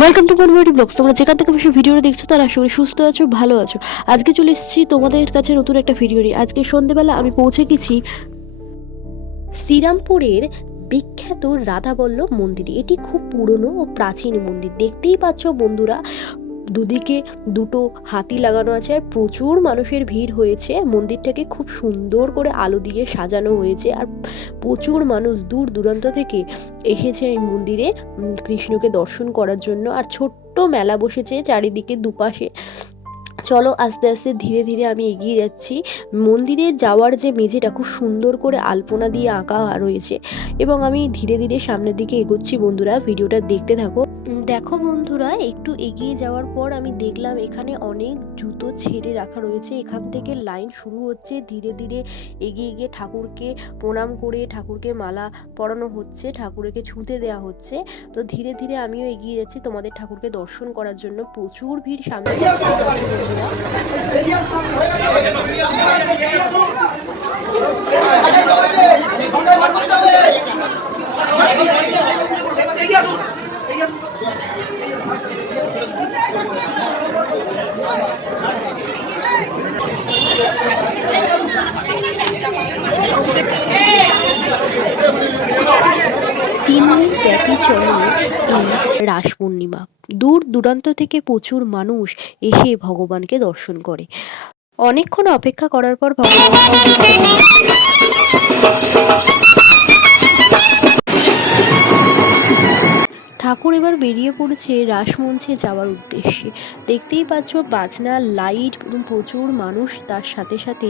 Welcome to বনবাড়ি blogs তোমরা যেখান থেকে বসে ভিডিওটা দেখছ, তারা করি সুস্থ আছো, ভালো আছো। আজকে চলে এসেছি তোমাদের কাছে নতুন একটা ভিডিও নিয়ে। আজকে সন্ধেবেলা আমি পৌঁছে গেছি শ্রীরামপুরের বিখ্যাত রাধাবল্লভ মন্দির। এটি খুব পুরনো ও প্রাচীন মন্দির। দেখতেই পাচ্ছ বন্ধুরা দুদিকে দুটো হাতি লাগানো আছে আর প্রচুর মানুষের ভিড় হয়েছে। মন্দিরটাকে খুব সুন্দর করে আলো দিয়ে সাজানো হয়েছে আর প্রচুর মানুষ দূর দূরান্ত থেকে এসেছে এই মন্দিরে কৃষ্ণকে দর্শন করার জন্য। আর ছোট্ট মেলা বসেছে চারিদিকে দুপাশে। চলো আস্তে আস্তে ধীরে ধীরে আমি এগিয়ে যাচ্ছি। মন্দিরে যাওয়ার যে মেঝেটা খুব সুন্দর করে আলপনা দিয়ে আঁকা রয়েছে এবং আমি ধীরে ধীরে সামনের দিকে এগোচ্ছি বন্ধুরা, ভিডিওটা দেখতে থাকো। দেখো বন্ধুরা, একটু এগিয়ে যাওয়ার পর আমি দেখলাম এখানে অনেক জুতো ছেড়ে রাখা রয়েছে। এখান থেকে লাইন শুরু হচ্ছে, ধীরে ধীরে এগিয়ে গিয়ে ঠাকুরকে প্রণাম করে, ঠাকুরকে মালা পরানো হচ্ছে, ঠাকুরকে ছুঁতে দেওয়া হচ্ছে। তো ধীরে ধীরে আমিও এগিয়ে যাচ্ছি তোমাদের ঠাকুরকে দর্শন করার জন্য। প্রচুর ভিড় সামনে। তিন দিন ব্যাপী চলে। রাস পূর্ণিমা দূর দূরান্ত থেকে প্রচুর মানুষ এসে ভগবানকে দর্শন করে। অনেকক্ষণ অপেক্ষা করার পর ভগবান ঠাকুর এবার বেরিয়ে পড়েছে রাসমঞ্চে যাওয়ার উদ্দেশ্যে। দেখতেই পাচ্ছ বাজনা, লাইট এবং প্রচুর মানুষ তার সাথে সাথে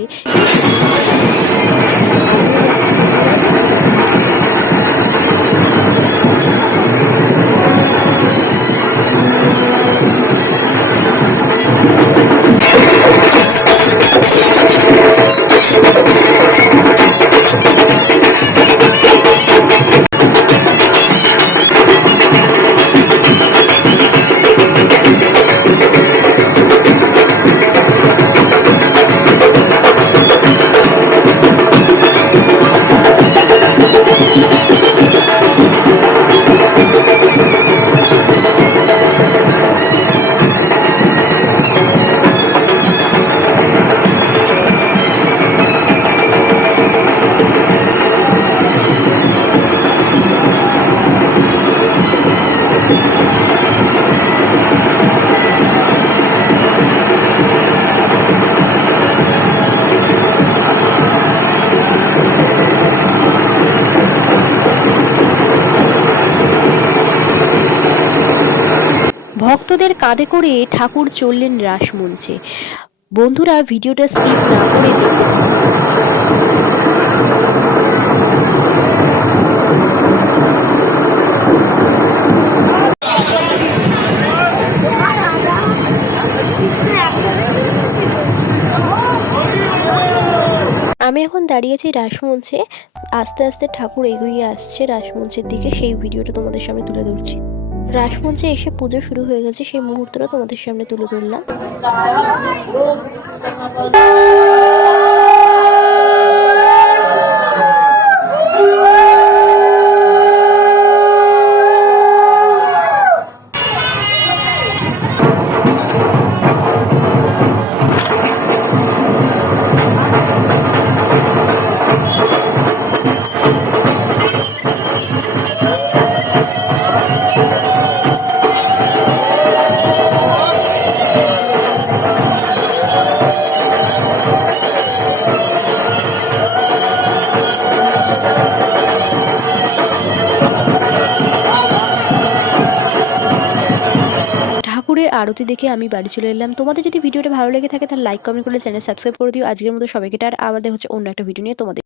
ভক্তদের কাঁধে করে ঠাকুর চললেন রাসমঞ্চে বন্ধুরা, ভিডিওটা স্কিপ না করে আমি এখন দাঁড়িয়েছি রাসমঞ্চে আস্তে আস্তে ঠাকুর এগিয়ে আসছে রাসমঞ্চের দিকে। সেই ভিডিওটা তোমাদের সামনে তুলে ধরছি। রাসমঞ্চে এসে পুজো শুরু হয়ে গেছে সেই মুহূর্তটা তোমাদের সামনে তুলে ধরলাম। ঠাকুরের আরতি দেখে আমি বাড়ি চলে এলাম। তোমাদের যদি ভিডিওটা ভালো লেগে থাকে তাহলে লাইক কমেন্ট করে চ্যানেল সাবস্ক্রাইব করে দিও। আজকের মতো সবাইকে আর আবার দেখা হচ্ছে অন্য একটা ভিডিও নিয়ে। তোমাদের